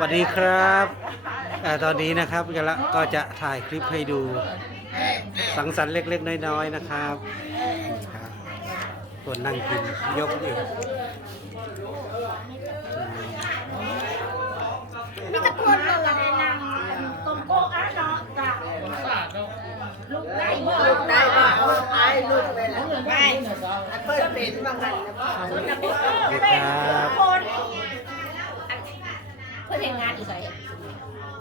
สวัสดีครับอตอนนี้นะครับก็ละก็จะถ่ายคลิปให้ดู สังสรรค์เล็ก ๆ น้อยๆนะครับนี่ครับคนนั่งกินยกเองมีแต่คนเราในนางกลมโก้อาเนาะจ้ะลูกได้บ่ลูกได้ว่เอาไอ้ลูกไปแล้วไม่เพิ่นเป็นบางนั้นนะพ่อสวัสดีครับ เพื่อนเห็นงานอยู่ไส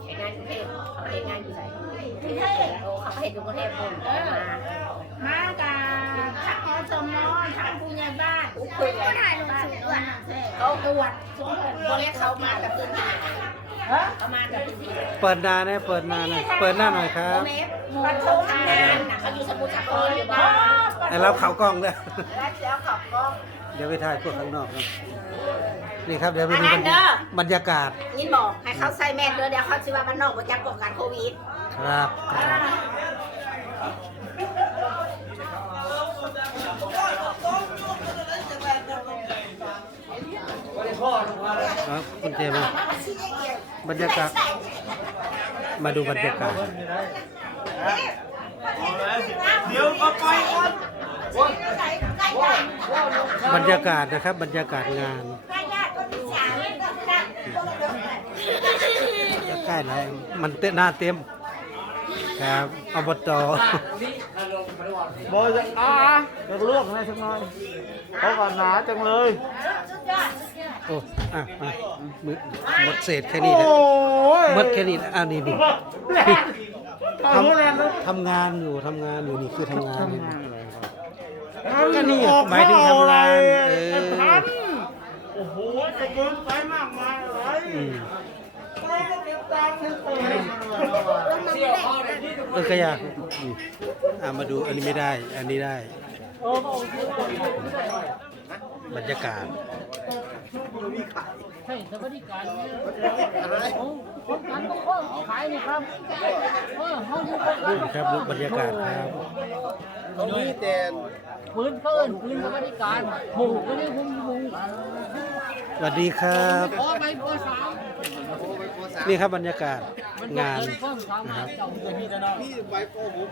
เห็นงานกรุงเทพเขาเห็นงานอยู่ไสที่เทศโอ้เขาเห็นอยู่กรุงเทพคนมามากับทั้งอสมทั้งผู้ใหญ่บ้านคุยกันถ่ายลงสื่อด้วยเขาตรวจพวกนี้เขามาจากพื้นที่เขามาจากพื้นที่เปิดหน้านะเปิดหน้าหน่อยเปิดหน้าหน่อยครับปัทุมงานน่ะเขาอยู่สมุทรสาครอยู่บ้านไอ้เราเขากล้องเลยแล้วเจ้าขับกล้อง เดี๋ยวไปถ่ายพวกข้างนอกนะ นี่ครับเดี๋ยวไปดูอันนั้นเด้อ บรรยากาศยินบอกให้เขาใส่แมสเด้อเดี๋ยวเขาสิว่าบ้านนอกบ่จักป้องกันโควิดครับครับครับคุณเจมาบรรยากาศมาดูบรรยากาศเดี๋ยวก็ไปก่อนบรรยากาศนะครับ บรรยากาศงาน จะใกล้แล้วมันเต้นหน้าเต็มครับอบตบอกจะอ่าจะลวกให้สักหน่อยเพราะว่าหนาจังเลยโอ้อะอะมือหมดเศษแค่โอ้นี้นะยหมดแค่นี้นะอ่านี่นี่ทำอะไรนะทำงานอยู่ทำงานอยู่นี่คือทำงานอยู่ก็ก็นี่นี่หมายถึงทำงานเออโอ้โหจะเกินไปมากมายอะไร เออก็อยากอืมอะมาดูอันนี้ไม่ได้ อันนี้ได้ บรรยากาศ ใช่สวัสดิการเนี่ยโอ้คนกันต้องข้อขายนี่ครับเออเขาอยู่กันนี่ครับดูบรรยากาศครับตรงนี้แต่ปืนเขาเอิ้นปืนสวัสดิการหมู่ก็ได้ผมหมู่สวัสดีครับ ขอไปปสาม นี่ครับบรรยากาศมัน งานเกินข้อสามนะครับเจ้าเกินนี่จะนอนพี่ใบโป้ผม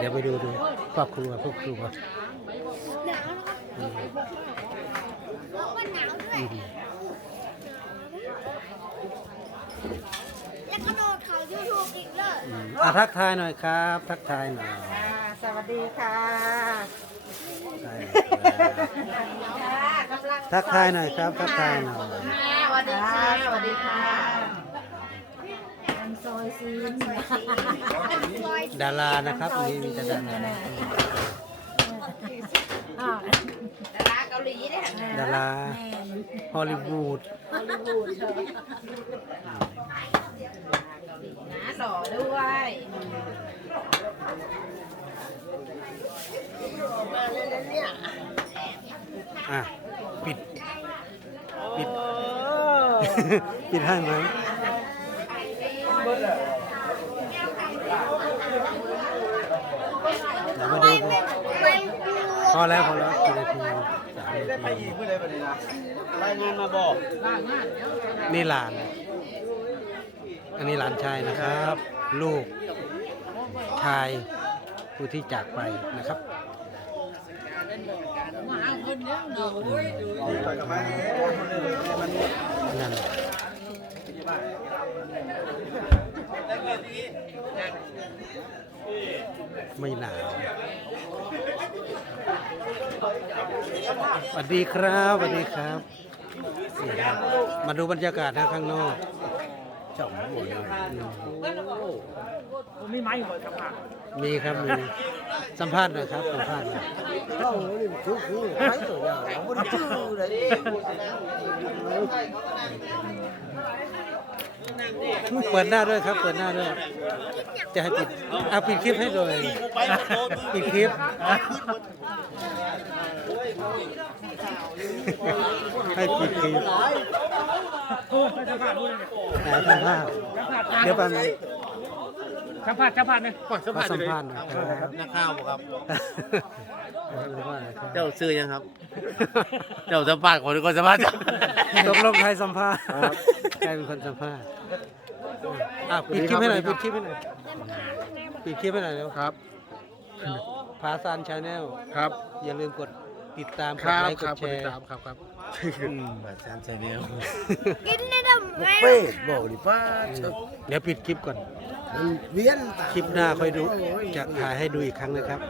เดี๋ยวไปดูดูครอบครัวครอบครัวหนาวนะครับเพราะว่าหนาวด้วยอืมแล้วก็โดนเขายูทูบอีกเลยอืมอะทักทายหน่อยครับ ทักทายหน่อยสวัสดีค่ะใช่ทักทายหน่อยครับ ทักทายหน่อยสวัสดีค่ะสวัสดีค่ะ ดารานะครับมีมีแต่ดาราดาราเกาหลีเนี่ยดาราฮอลลีวูดนะหล่อด้วยอะปิดปิดปิดให้ไหม เดี๋ยวมาดูพอแล้วพอแล้วกี่นาทีสามนาไปทีอีกเมื่อไรปเดี๋ยนะรายงานมาบอกนี่หลาน อันนี้หลานชายนะครับ ลูกชายผู้ที่จากไปนะครับมาเพิ่นเนี่ยเน ไปกับมันมันนั่นไม่หนาวสวัสดีครับสวัสดีครับนี่ครับ มาดูบรรยากาศนะข้างนอกจ่อมหมดเลยอืมผมมีไม้หัวจับผ้ามีครับมีสัมภาษณ์หน่อยครับสัมภาษณ์หน่อยเข้านี่คือคือไว้ตัวอย่างมันชื่อเลย เปิดหน้าด้วยครับ เปิดหน้าด้วย จะให้ปิดเอาปิดคลิปให้เลยปิดคลิป ให้ปิดคลิปโอ้ไปจับผ้าด้วยเนี่ยหาสัมภาษณ์เดี๋ยวแป๊บนึง จับผ้าจับผ้าเนี่ยก่อนจับขอผ้าสัมเลยภาษณ์หน่อยครับนักข่าวครับหรือว่าอะไรครับ เจ้าซื้อยังครับ เจ้าสัมภาษณ์คนก็สัมภาษณ์เจ้าตกลงใครสัมภาษณ์ใครเป็นคนสัมภาษณ์อะปิดคลิปให้หน่อยปิดคลิปให้หน่อยปิดคลิปให้หน่อยเร็วครับพาซานชาแนลครับ อย่าลืมกดติดตามคกดรับไลค์กครัดบแชร์ครับครับ ครับบาสามใช่ไหมเป้บอกดิป้าเดี๋ยวปิดคลิปก่อน มันเวียนตา คลิปหน้าค่อยดูจะถ่ายให้ดูอีกครั้งนะครับ